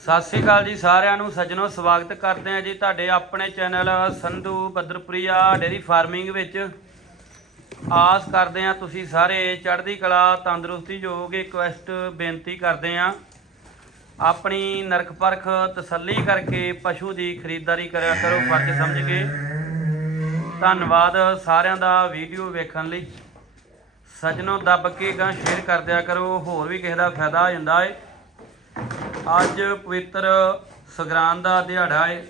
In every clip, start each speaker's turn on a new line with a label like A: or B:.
A: ਸਤਿ ਸ਼੍ਰੀ ਅਕਾਲ ਜੀ ਸਾਰਿਆਂ ਨੂੰ, ਸੱਜਣੋ, ਸਵਾਗਤ ਕਰਦੇ ਹਾਂ ਜੀ ਤੁਹਾਡੇ ਆਪਣੇ channel Sandhu Badarpriya dairy farming ਵਿੱਚ। ਆਸ ਕਰਦੇ ਹਾਂ ਤੁਸੀਂ ਸਾਰੇ ਚੜ੍ਹਦੀ ਕਲਾ, ਤੰਦਰੁਸਤੀ ਯੋਗ ਰਿਕਵੈਸਟ ਬੇਨਤੀ ਕਰਦੇ ਹਾਂ। ਆਪਣੀ ਨਰਕ ਪਰਖ ਤਸੱਲੀ ਕਰਕੇ ਪਸ਼ੂ ਦੀ ਖਰੀਦਦਾਰੀ ਕਰਿਆ ਕਰੋ, ਫਰਜ਼ ਸਮਝ ਕੇ। ਧੰਨਵਾਦ ਸਾਰਿਆਂ ਦਾ ਵੀਡੀਓ ਵੇਖਣ ਲਈ। ਸੱਜਣੋ, ਦੱਬ ਕੇ ਗਾਂ ਸ਼ੇਅਰ ਕਰ ਦਿਆ ਕਰੋ, ਹੋਰ ਵੀ ਕਿਸੇ ਦਾ ਫਾਇਦਾ ਹੋ ਜਾਂਦਾ ਏ। ਅੱਜ ਪਵਿੱਤਰ ਸੰਗਰਾਂਦ ਦਾ ਦਿਹਾੜਾ ਹੈ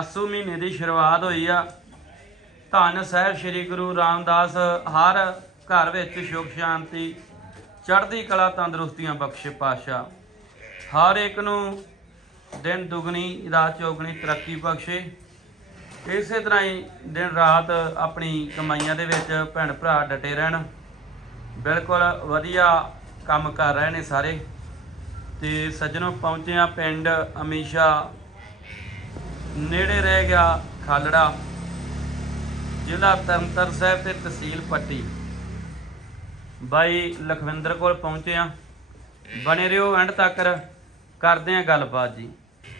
A: ਅਸੂ ਮਹੀਨੇ ਦੀ ਸ਼ੁਰੂਆਤ ਹੋਈ ਆ। ਧੰਨ ਸਾਹਿਬ ਸ੍ਰੀ ਗੁਰੂ ਰਾਮਦਾਸ ਹਰ ਘਰ ਵਿੱਚ ਸੁਖ ਸ਼ਾਂਤੀ, ਚੜ੍ਹਦੀ ਕਲਾ ਤੰਦਰੁਸਤੀਆਂ ਬਖਸ਼ੇ ਪਾਸ਼ਾ ਹਰ ਇੱਕ ਨੂੰ ਦਿਨ ਦੁਗਣੀ, ਰਾਤ ਚੌਗਣੀ ਤਰੱਕੀ ਬਖਸ਼ੇ। ਇਸੇ ਤਰ੍ਹਾਂ ਹੀ ਦਿਨ ਰਾਤ ਆਪਣੀ ਕਮਾਈਆਂ ਦੇ ਵਿੱਚ ਭੈਣ ਭਰਾ ਡਟੇ ਰਹਿਣ। ਬਿਲਕੁਲ ਵਧੀਆ ਕੰਮ ਕਰ ਰਹੇ ਨੇ ਸਾਰੇ। ਤੇ ਸੱਜਣੋਂ ਪਹੁੰਚੇ ਆ ਪਿੰਡ ਅਮੀਸ਼ਾ। ਨੇੜੇ ਰਹਿ ਗਿਆ ਖਾਲੜਾ। ਜ਼ਿਲ੍ਹਾ ਤਰਨਤਾਰਨ ਸਾਹਿਬ ਤੇ ਤਹਿਸੀਲ ਪੱਟੀ। ਬਾਈ ਲਖਵਿੰਦਰ ਕੋਲ ਪਹੁੰਚੇ ਆ ਬਣੇ ਰਿਓ ਐਂਡ ਤੱਕ। ਕਰਦੇ ਆ ਗੱਲਬਾਤ ਜੀ।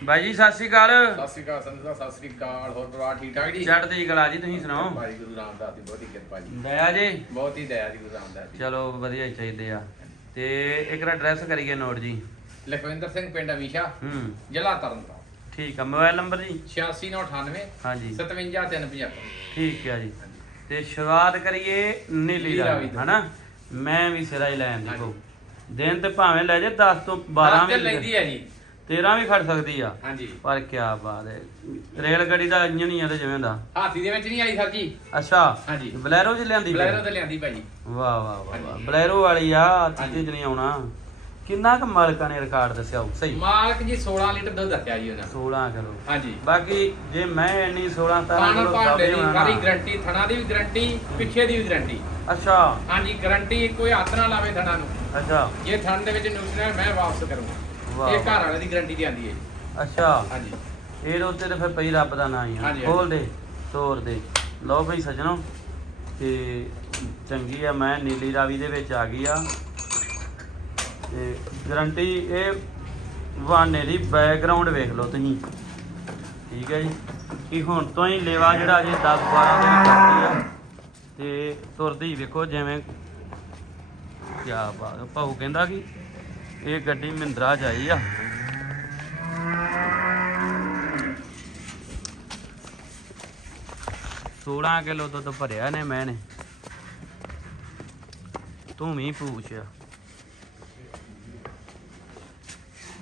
A: ਬਾਈ ਜੀ ਸਤਿ ਸ਼੍ਰੀ ਅਕਾਲ।
B: ਸਤਿ ਸ਼੍ਰੀ ਅਕਾਲ ਸੰਧੂ ਸਾਹਿਬ, ਸਤਿ ਸ਼੍ਰੀ ਅਕਾਲ। ਹੋਰ ਪਰਿਵਾਰ ਠੀਕ ਠਾਕ ਜੀ?
A: ਚੜ੍ਹਦੀ ਕਲਾ ਜੀ ਤੁਸੀਂ ਸੁਣਾਓ?
B: ਭਾਈ ਗੁਰੂ ਰਾਮਦਾਸ ਦੀ ਬਹੁਤੀ ਕਿਰਪਾ ਜੀ।
A: ਦਇਆ ਜੀ।
B: ਬਹੁਤ ਹੀ ਦਇਆ ਜੀ ਗੁਰੂ ਰਾਮਦਾਸ ਜੀ
A: ਚਲੋ ਵਧੀਆ ਹੀ ਚਾਹੀਦੇ ਆ। ਤੇ ਇੱਕ ਵਾਰ ਐਡਰੈਸ ਕਰੀਏ ਨੋਟ ਜੀ।
B: ਲਖਵਿੰਦਰ ਸਿੰਘ ਪਿੰਡ ਅਮੀਸ਼ਾ
A: ਹੂੰ।
B: ਜ਼ਿਲ੍ਹਾ ਤਰਨਤਾਰਨ।
A: ਠੀਕ ਆ ਮੋਬਾਈਲ ਨੰਬਰ ਜੀ?
B: 8698
A: ਹਾਂਜੀ।
B: 57375
A: ਠੀਕ ਆ ਜੀ। ਤੇ ਸ਼ੁਰੂਆਤ ਕਰੀਏ ਨੀਲੀ ਰਾਵੀ
B: ਤੋਂ।
A: ਹਨਾ? ਮੈਂ ਵੀ ਸਿਰਾ ਹੀ ਲੈਣ ਦੇਖੋ। ਦਿਨ ਤੇ ਭਾਵੇਂ ਲੈ ਜੇ 10 ਤੋਂ 12
B: 12
A: ਵੀ
B: ਲੈਂਦੀ ਹੈ ਜੀ।
A: 13 ਵੀ ਖੜ ਸਕਦੀ ਆ।
B: ਹਾਂਜੀ।
A: ਪਰ ਕੀ ਬਾਤ ਹੈ। ਰੇਲ ਗੱਡੀ ਦਾ ਇੰਜਨ ਹੀ ਆ ਤੇ ਜਿਵੇਂ ਦਾ।
B: ਹਾਥੀ ਦੇ ਵਿੱਚ ਨਹੀਂ ਆਈ ਸਰ ਜੀ।
A: ਅੱਛਾ।
B: ਹਾਂਜੀ।
A: ਬਲੈਰੋ ਚ ਲਿਆਂਦੀ ਫਿਰ?
B: ਬਲੈਰੋ ਤੇ ਲਿਆਂਦੀ ਭਾਈ
A: ਵਾਹ ਵਾਹ ਵਾਹ ਵਾਹ। ਬਲੈਰੋ ਵਾਲੀ ਆ। ਚੀਜ਼ ਨਹੀਂ ਆਉਣਾ। ਕਿੰਨਾ ਕੁ ਮਾਲਕਾਂ ਨੇ ਰਿਕਾਰਡ ਦੱਸਿਆ ਹੋਊ? ਸਹੀ।
B: ਮਾਲਕ ਜੀ 16 ਲੀਟਰ ਦੁੱਧ ਦੱਸਿਆ ਜੀ ਉਹਨਾਂ।
A: 16 ਕਿਲੋ
B: ਹਾਂਜੀ।
A: ਬਾਕੀ ਜੇ ਮੈਂ ਇੰਨੀ 16 17
B: ਪਾਣ ਦੀ
A: ਨਾ।
B: ਸਾਰੀ ਗਰੰਟੀ ਥਣਾ ਦੀ ਵੀ ਗਰੰਟੀ ਪਿੱਛੇ ਦੀ ਵੀ ਗਰੰਟੀ
A: ਅੱਛਾ।
B: ਹਾਂਜੀ ਗਰੰਟੀ ਕੋਈ ਹੱਥ ਨਾ ਲਾਵੇ ਥਣਾ ਨੂੰ।
A: ਅੱਛਾ।
B: ਜੇ ਥਣ ਦੇ ਵਿੱਚ ਹੈ ਮੈਂ ਵਾਪਸ ਕਰੂੰਗਾ। ਇਹ ਘਰ ਵਾਲੇ ਦੀ ਗਰੰਟੀ ਦੀ ਆਂਦੀ ਹੈ
A: ਅੱਛਾ।
B: ਹਾਂਜੀ।
A: ਇਹ ਉੱਤੇ ਤੇ ਫਿਰ ਪਈ ਰੱਬ ਦਾ ਨਾਂ ਹੀ ਆ। ਖੋਲ ਦੇ ਤੋੜ ਦੇ। ਲਓ ਬਈ ਸੱਜਣੋ। ਤੇ ਚੰਗੀ ਆ ਮੈਂ ਨੀਲੀ ਰਾਵੀ ਦੇ ਵਿੱਚ ਆ ਗਈ ਆ। ਤੇ ਗਰੰਟੀ ਇਹ ਵਾਨੇ ਦੀ ਬੈਕਗ੍ਰਾਉਂਡ ਵੇਖ ਲਓ ਤੁਸੀਂ। ਠੀਕ ਹੈ ਜੀ? ਕਿ ਹੁਣ ਤੋਂ ਹੀ ਲੇਵਾ ਜਿਹੜਾ ਅਜੇ 10 12 ਦਿਨ ਕਰਦੀ ਆ। ਤੇ ਤੁਰਦੀ ਵੇਖੋ ਜਿਵੇਂ ਕਿਆ ਬਾਤ ਭਾਊ ਕਹਿੰਦਾ ਕਿ ਇਹ ਗੱਡੀ ਮਹਿੰਦਰਾ ਚ ਆਈ ਆ। ਸੋਲਾਂ ਕਿਲੋ ਦੁੱਧ ਭਰਿਆ ਨੇ ਮੈਂ ਨੇ ਤੂੰ ਵੀ ਪੁੱਛ।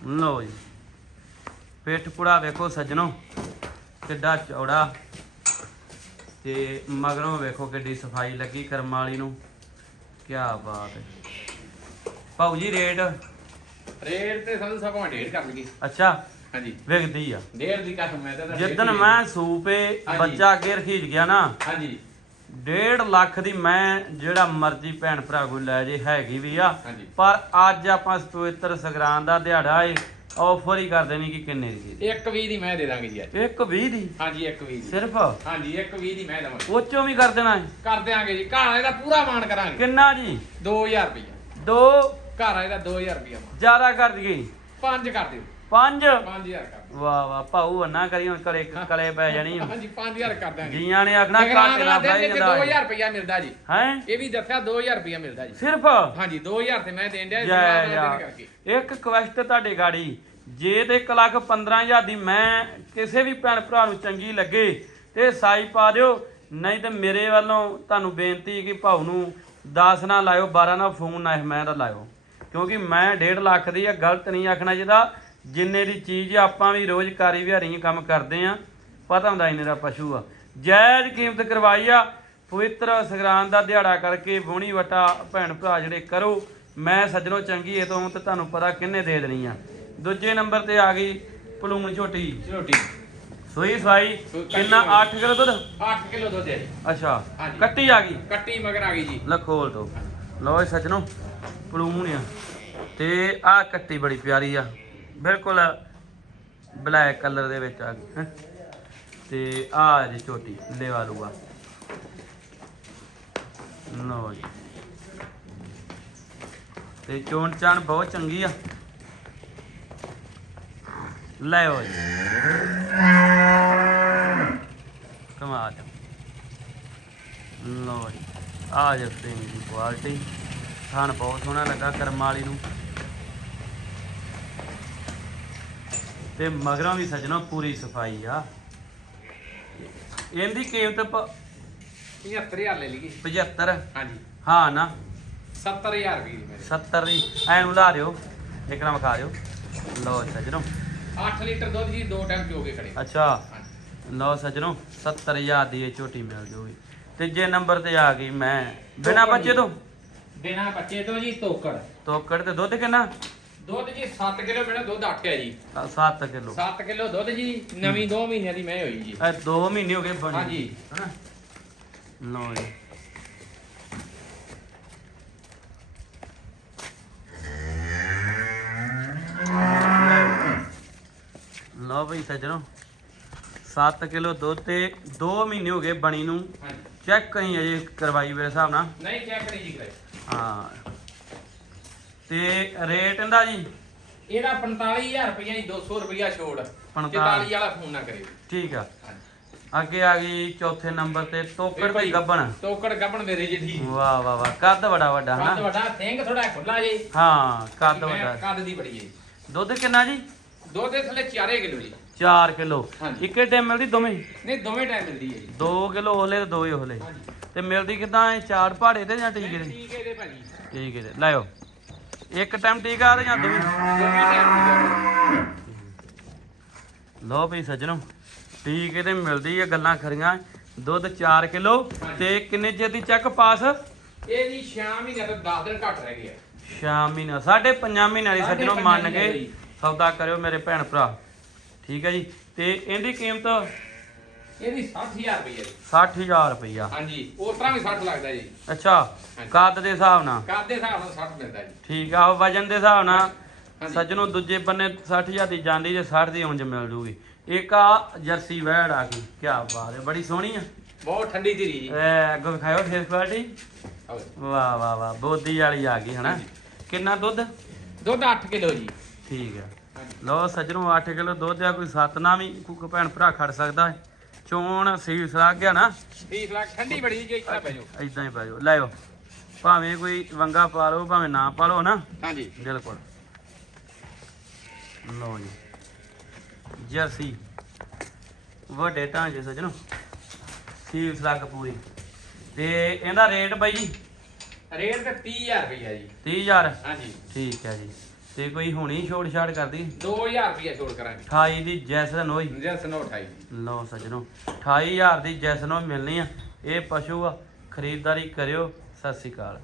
A: ਲਓ ਜੀ। ਪੇਟ ਪੁੜਾ ਵੇਖੋ ਸੱਜਣੋ ਕਿੱਡਾ ਚੌੜਾ। ਤੇ ਮਗਰੋਂ ਵੇਖੋ ਕਿੱਡੀ ਸਫ਼ਾਈ ਲੱਗੀ ਕਰਮ ਵਾਲੀ ਨੂੰ। ਕੀ ਬਾਤ ਹੈ। ਭਾਊ ਜੀ ਰੇਟ?
B: ਰੇਟ ਤੇ ਸੰਧੂ ਸਾਹਿਬ ਡੇਢ ਕਰ ਲਗੀ
A: ਅੱਛਾ।
B: ਹਾਂਜੀ।
A: ਵਿਕਦੀ ਆ।
B: ਡੇਢ ਦੀ ਕਸਮ ਮੈਂ ਤਾਂ ਦੀ-
A: ਮੈਂ ਸੂਪੇ। ਬੱਚਾ ਅੱਗੇ ਰਖੀਜ ਗਿਆ ਨਾ।
B: ਹਾਂਜੀ।
A: 1.5 ਲੱਖ ਦੀ ਮੈਂ ਜਿਹੜਾ ਮਰਜ਼ੀ ਭੈਣ ਭਰਾ ਕੋਈ ਲੈ ਜੇ ਹੈਗੀ ਵੀ ਆ।
B: ਹਾਂਜੀ।
A: ਪਰ ਅੱਜ ਆਪਾਂ ਪਵਿੱਤਰ ਸੰਗਰਾਂਦ ਦਾ ਦਿਹਾੜਾ ਏ ਆਫਰ ਹੀ ਕਰ ਦੇਣੀ ਕਿ ਕਿੰਨੇ ਦੀ ਦੇ
B: ਇੱਕ 20 ਦੀ ਮੈਂ ਦੇ ਦਾਂਗੇ ਜੀ ਅੱਜ।
A: ਇੱਕ 20 ਦੀ?
B: ਹਾਂਜੀ ਇੱਕ 20 ਦੀ।
A: ਸਿਰਫ?
B: ਹਾਂਜੀ ਇੱਕ 20 ਦੀ ਮੈਂ ਦਵਾਂਗੇ।
A: ਉਹ ਚੋਂ ਵੀ ਕਰ ਦੇਣਾ ਏ।
B: ਕਰ ਦਿਆਂਗੇ ਜੀ। ਘਰ ਵਾਲੇ ਦਾ ਪੂਰਾ ਮਾਨ ਕਰਾਂਗੇ।
A: ਕਿੰਨਾ ਜੀ?
B: 2000 ਰੁਪਇਆ
A: ਦੋ?
B: ਘਰ ਵਾਲੇ ਦਾ 2000 ਰੁਪਇਆ
A: ਜ਼ਿਆਦਾ ਕਰ ਦਈਏ।
B: ਪੰਜ ਕਰ ਦਿਓ।
A: ਪੰਜ।
B: 5000 ਕਰ ਦਿਓ।
A: ਵਾਹ ਵਾਹ ਭਾਊ ਅੰਨਾ ਕਰੀ ਹੁਣ ਕਲੇ ਕਲੇ ਪੈ ਜਾਣੀ।
B: ਹਾਂਜੀ 5000 ਕਰ ਦਾਂਗੇ
A: ਜੀਆਂ ਨੇ ਆਖਣਾ ਘੱਟ ਨਾ
B: ਜੇ
A: ਜਾਂਦਾ
B: 2000 ਰੁਪਇਆ ਮਿਲਦਾ ਜੀ।
A: ਹੈ?
B: ਇਹ ਵੀ ਦੱਸਿਆ 2000 ਰੁਪਇਆ ਮਿਲਦਾ ਜੀ।
A: ਸਿਰਫ?
B: ਹਾਂਜੀ 2000 ਤੇ ਮੈਂ ਦੇਣ ਡਿਆ
A: ਜੈ
B: ਜਗਰਾਮ ਵਾਲਾ
A: ਜਾ।
B: ਦਿਨ ਕਰਕੇ।
A: ਇੱਕ ਕੁਐਸਟ ਤੁਹਾਡੇ ਗਾੜੀ। ਜੇ ਤੇ 1 ਲੱਖ 15000 ਦੀ ਮੈਂ ਕਿਸੇ ਵੀ ਭੈਣ ਭਰਾ ਨੂੰ ਚੰਗੀ ਲੱਗੇ ਤੇ ਸਾਈ ਪਾ ਦਿਓ। ਨਹੀਂ ਤੇ ਮੇਰੇ ਵੱਲੋਂ ਤੁਹਾਨੂੰ ਬੇਨਤੀ ਹੈ ਕਿ ਭਾਉ ਨੂੰ 10 ਨਾ ਲਾਇਓ 12 ਨਾ ਫੋਨ ਨਾ ਮੈਂ ਦਾ ਲਾਇਓ। ਕਿਉਂਕਿ ਮੈਂ 1.5 ਲੱਖ ਦੀ ਆ ਗਲਤ ਨਹੀਂ ਆਖਣਾ ਜਿਹਦਾ। ਜਿੰਨੇ ਦੀ ਚੀਜ਼ ਆਪਾਂ ਵੀ ਰੋਜ਼ ਕਾਰੀ ਵਿਹਾਰੀ ਕੰਮ ਕਰਦੇ ਆ ਪਤਾ ਹੁੰਦਾ ਇਹਨੇ ਦਾ ਪਸ਼ੂ ਆ। ਜਾਇਜ਼ ਕੀਮਤ ਕਰਵਾਈ ਆ ਪਵਿੱਤਰ ਸੰਗਰਾਂਦ ਦਾ ਦਿਹਾੜਾ ਕਰਕੇ ਬੋਣੀ ਵਟਾ ਭੈਣ ਭਰਾ ਜਿਹੜੇ ਕਰੋ ਮੈਂ ਸੱਜਣੋ ਚੰਗੀ ਇਹ ਤੋਂ ਤੇ ਤੁਹਾਨੂੰ ਪਤਾ ਕਿੰਨੇ ਦੇ ਦੇਣੀ ਆ। ਦੂਜੇ ਨੰਬਰ ਤੇ ਆ ਗਈ ਪਲੂਣ ਝੋਟੀ।
B: ਝੋਟੀ।
A: ਸੋਈ ਸਵਾਈ
B: ਸੂਈ
A: ਕਿੰਨਾ
B: ਕੱਟੀ
A: 8 ਕਿਲੋ ਦੁੱਧ?
B: 8 ਕਿਲੋ ਦੁੱਧ ਹੈ।
A: ਅੱਛਾ। ਕੱਟੀ ਆ ਗਈ?
B: ਕੱਟੀ ਮਗਰ ਆ ਗਈ ਜੀ।
A: ਲੈ ਖੋਲ ਦੋ। ਲਓ ਸੱਜਣੋ ਪਲੂਣ ਆ। ਤੇ ਆ ਕੱਟੀ ਬੜੀ ਪਿਆਰੀ ਆ। ਬਿਲਕੁਲ ਬਲੈਕ ਕਲਰ ਦੇ ਵਿੱਚ ਆ ਗਈ ਤੇ ਆ ਜੀ ਝੋਟੀ ਲੇਵਾ ਲੂਆ। ਲਓ ਜੀ। ਤੇ ਚੋਣ ਚਾਣ ਬਹੁਤ ਚੰਗੀ ਆ। ਲੈ ਓ ਜੀ। ਕਮਾਲ। ਲੋ ਜੀ। ਆ ਜੇ ਦੀ ਕੁਆਲਿਟੀ ਥਣ ਬਹੁਤ ਸੋਹਣਾ ਲੱਗਾ ਕਰਮ ਵਾਲੀ ਨੂੰ। ਤੇ ਮਗਰਾਂ ਵੀ ਸਜਣਾ ਪੂਰੀ ਸਫ਼ਾਈ ਆ। ਇਹਦੀ ਕੀਮਤ ਪ-
B: 75000 ਲੈ ਲਈਏ।
A: 75
B: ਹਾਂਜੀ।
A: ਹਾਂ ਨਾ।
B: 70000 ਰੁਪਏ ਦੀ ਮੇਰੇ।
A: 70 ਦੀ। ਐ ਦਿਓ। ਇੱਕ ਨਾ ਵਿਖਾ ਦਿਓ। ਲੋ ਸਜਣੋ।
B: 8 ਲੀਟਰ ਦੁੱਧ ਜੀ ਦੋ ਟਾਈਮ ਪਿਓ ਕੇ ਖੜੇ।
A: ਅੱਛਾ।
B: ਹਾਂਜੀ।
A: ਲਓ ਸੱਜਣੋ 70000 ਦੀ ਇਹ ਝੋਟੀ ਮਿਲ ਜੂਗੀ। ਤੀਜੇ ਨੰਬਰ ਤੇ ਆ ਗਈ ਮੈਂ। ਬਿਨਾ ਬੱਚੇ ਤੋਂ?
B: ਬਿਨਾ ਬੱਚੇ ਤੋਂ ਜੀ ਤੋਕੜ
A: ਤੋਕੜ ਤੇ ਦੁੱਧ ਕਿੰਨਾ?
B: ਦੁੱਧ ਜੀ 7 ਕਿਲੋ ਮੇਰਾ ਦੁੱਧ 8 ਹੈ ਜੀ।
A: 7 ਕਿਲੋ।
B: 7 ਕਿਲੋ ਦੁੱਧ ਜੀ ਨਵੀਂ 2 ਮਹੀਨਿਆਂ ਦੀ ਮੈਂ ਹੋਈ ਜੀ।
A: ਇਹ 2 ਮਹੀਨੇ ਹੋ ਗਏ ਬਣੀ।
B: ਹਾਂਜੀ।
A: ਹਨਾ? ਲਓ ਜੀ। ਲਓ ਬਈ ਸੱਜਣੋ 7 ਕਿਲੋ ਦੁੱਧ ਤੇ 2 ਮਹੀਨੇ ਹੋ ਗਏ ਬਣੀ ਨੂੰ। ਚੈੱਕ ਕਰੀ ਅਜੇ ਕਰਵਾਈ ਮੇਰੇ ਹਿਸਾਬ ਨਾਲ।
B: ਨਹੀਂ ਚੈੱਕ ਨਹੀਂ ਜੀ ਕਰੇ
A: ਹਾਂ। ਤੇ ਰੇਟ ਇਹਦਾ ਜੀ?
B: ਇਹਦਾ 45000 ਰੁਪਇਆ ਜੀ 200 ਰੁਪਇਆ ਛੋੜ।
A: 45
B: 44 ਵਾਲਾ ਫੋਨ ਨਾ ਕਰੇ।
A: ਠੀਕ ਆ। ਅੱਗੇ ਆ ਗਈ ਚੌਥੇ ਨੰਬਰ ਤੇ ਤੋਕੜ ਤੇ ਗੱਬਣ।
B: ਤੋਕੜ ਗੱਬਣ ਮੇਰੇ ਜੀ ਠੀਕ।
A: ਵਾਹ ਵਾਹ ਵਾਹ ਕੱਦ ਬੜਾ ਵੱਡਾ
B: ਕੱਦ
A: ਹਨਾ
B: ਵੱਡਾ ਸਿੰਘ ਥੋੜਾ ਖੁੱਲਾ ਜੀ।
A: ਹਾਂ ਕੱਦ ਵੱਡਾ।
B: ਕੱਦ ਦੀ ਬੜੀ ਜੀ।
A: ਦੁੱਧ ਕਿੰਨਾ ਜੀ?
B: ਦੁੱਧ ਦੇ ਥੱਲੇ 4 ਕਿਲੋ ਜੀ।
A: 4 ਕਿਲੋ। ਇੱਕੇ ਟਾਈਮ ਮਿਲਦੀ ਦੋਵੇਂ?
B: ਨਹੀਂ ਦੋਵੇਂ ਟਾਈਮ ਮਿਲਦੀ ਹੈ ਜੀ।
A: 2 ਕਿਲੋ ਹੋਲੇ ਤੇ 2 ਹੀ ਹੋਲੇ। ਤੇ ਮਿਲਦੀ ਕਿਦਾਂ ਇਹ ਚਾਰ ਪਹਾੜੇ ਤੇ ਜਾਂ ਟੀਕੇ ਦੇ
B: ਠੀਕ ਹੈ ਦੇ ਭਾਜੀ।
A: ਠੀਕ ਹੈ ਲਾਇਓ। ਇੱਕ ਟਾਈਮ ਟੀਕਾ ਤੇ ਜਾਂ
B: ਟਾਈਮ
A: ਲਓ ਵੀ ਸੱਜਣੋ ਟੀਕੇ ਤੇ ਮਿਲਦੀ ਹੈ ਗੱਲਾਂ ਖਰੀਆਂ। ਦੁੱਧ 4 ਕਿਲੋ ਤੇ ਕਿੰਨੇ ਚਿਰ ਦੀ ਚੈੱਕ ਪਾਸ
B: ਇਹ ਜੀ 6 ਮਹੀਨੇ ਤੋਂ 10 ਦਿਨ ਘੱਟ ਰਹਿ ਗਏ ਆ।
A: ਸ਼ਾਮ ਮਹੀਨਾ ਸਾਢੇ ਪੰਜਾਂ ਮਹੀਨਿਆਂ ਦੀ ਸੱਜਣੋ ਮੰਨ ਕੇ
B: ਦੀ।
A: ਸੌਦਾ ਕਰਿਓ ਮੇਰੇ ਭੈਣ ਭਰਾ। ਠੀਕ ਹੈ ਜੀ ਤੇ ਇਹਦੀ ਕੀਮਤ?
B: ਇਹਦੀ 60000 ਰੁਪਏ ਜੀ
A: 60000 ਰੁਪਈਆ
B: ਹਾਂਜੀ ਉਸ ਤਰ੍ਹਾਂ ਵੀ 60 ਲੱਗਦਾ ਜੀ।
A: ਅੱਛਾ ਕੱਦ ਦੇ ਹਿਸਾਬ ਨਾਲ?
B: ਕੱਦ ਦੇ ਹਿਸਾਬ ਨਾਲ 60 ਮਿਲਦਾ ਜੀ।
A: ਠੀਕ ਆ ਵਜਨ ਦੇ ਹਿਸਾਬ ਨਾਲ। ਸੱਜਣੋ ਦੂਜੇ ਬੰਨੇ 60000 ਦੀ ਜਾਂਦੀ ਜੇ 60 ਦੀ ਉਂਝ ਮਿਲ ਜੂਗੀ। ਇੱਕ ਆ ਜਰਸੀ ਵੈੜ ਆ ਗਈ ਕੀ ਬਾਤ ਹੈ ਬੜੀ ਸੋਹਣੀ ਆ।
B: ਬਹੁਤ ਠੰਡੀ ਧੀਰੀ ਜੀ।
A: ਐ ਅੱਗੋਂ ਵਿਖਾਇਓ ਫੇਸ ਕੁਆਲਿਟੀ। ਵਾਹ ਵਾਹ ਵਾਹ ਬੋਦੀ ਵਾਲੀ ਆ ਗਈ ਹਨਾ। ਕਿੰਨਾ ਦੁੱਧ?
B: ਦੁੱਧ 8 ਕਿਲੋ ਜੀ।
A: ਠੀਕ
B: ਹਾਂਜੀ।
A: ਲਓ ਸੱਜਣੋ 8 ਕਿਲੋ ਦੁੱਧ ਆ ਕੋਈ ਸੱਤ ਨਾ ਵੀ ਕੋਈ ਭੈਣ ਭਰਾ ਖੜ ਸਕਦਾ ਹੈ। ਚੋਣ ਸੀਲ ਸਲਾਗ ਗਿਆ ਨਾ?
B: 20 ਲੱਖ ਠੰਡੀ ਬੜੀ ਜੀ ਇਤਨਾ ਪੈ ਜਾਓ।
A: ਇਦਾਂ ਹੀ ਪੈ ਜਾਓ। ਲੈ ਆਓ। ਭਾਵੇਂ ਕੋਈ ਵੰਗਾ ਪਾ ਲਓ ਭਾਵੇਂ ਨਾ ਪਾ ਲਓ ਨਾ।
B: ਹਾਂਜੀ।
A: ਬਿਲਕੁਲ। ਲਓ ਜੀ। ਜਰਸੀ। ਵੱਡੇ ਢਾਂਚੇ ਸੱਜਣੋ। ਸੀਲ ਸਲਾਗ ਪੂਰੀ। ਤੇ ਇਹਦਾ ਰੇਟ ਬਾਈ ਜੀ?
B: ਰੇਟ ਤੇ 30000 ਰੁਪਏ ਜੀ।
A: 30000
B: ਹਾਂਜੀ।
A: ਠੀਕ ਹੈ ਜੀ। ਤੇ ਕੋਈ ਹੁਣੀ ਛੋੜ ਛਾੜ ਕਰਦੀ?
B: 2000 ਰੁਪਏ ਛੋੜ ਕਰਾਂਗੇ।
A: 28 ਦੀ ਜੈਸਨ ਹੋਈ
B: ਜੈਸ ਨੋ 28
A: ਲਓ ਸੱਜਣੋ 28000 ਦੀ ਜੈਸਨ ਮਿਲਣੀ ਆ। ਇਹ ਪਸ਼ੂ ਆ ਖਰੀਦਦਾਰੀ ਕਰਿਓ ਸਤਿ ਸ਼੍ਰੀ ਅਕਾਲ।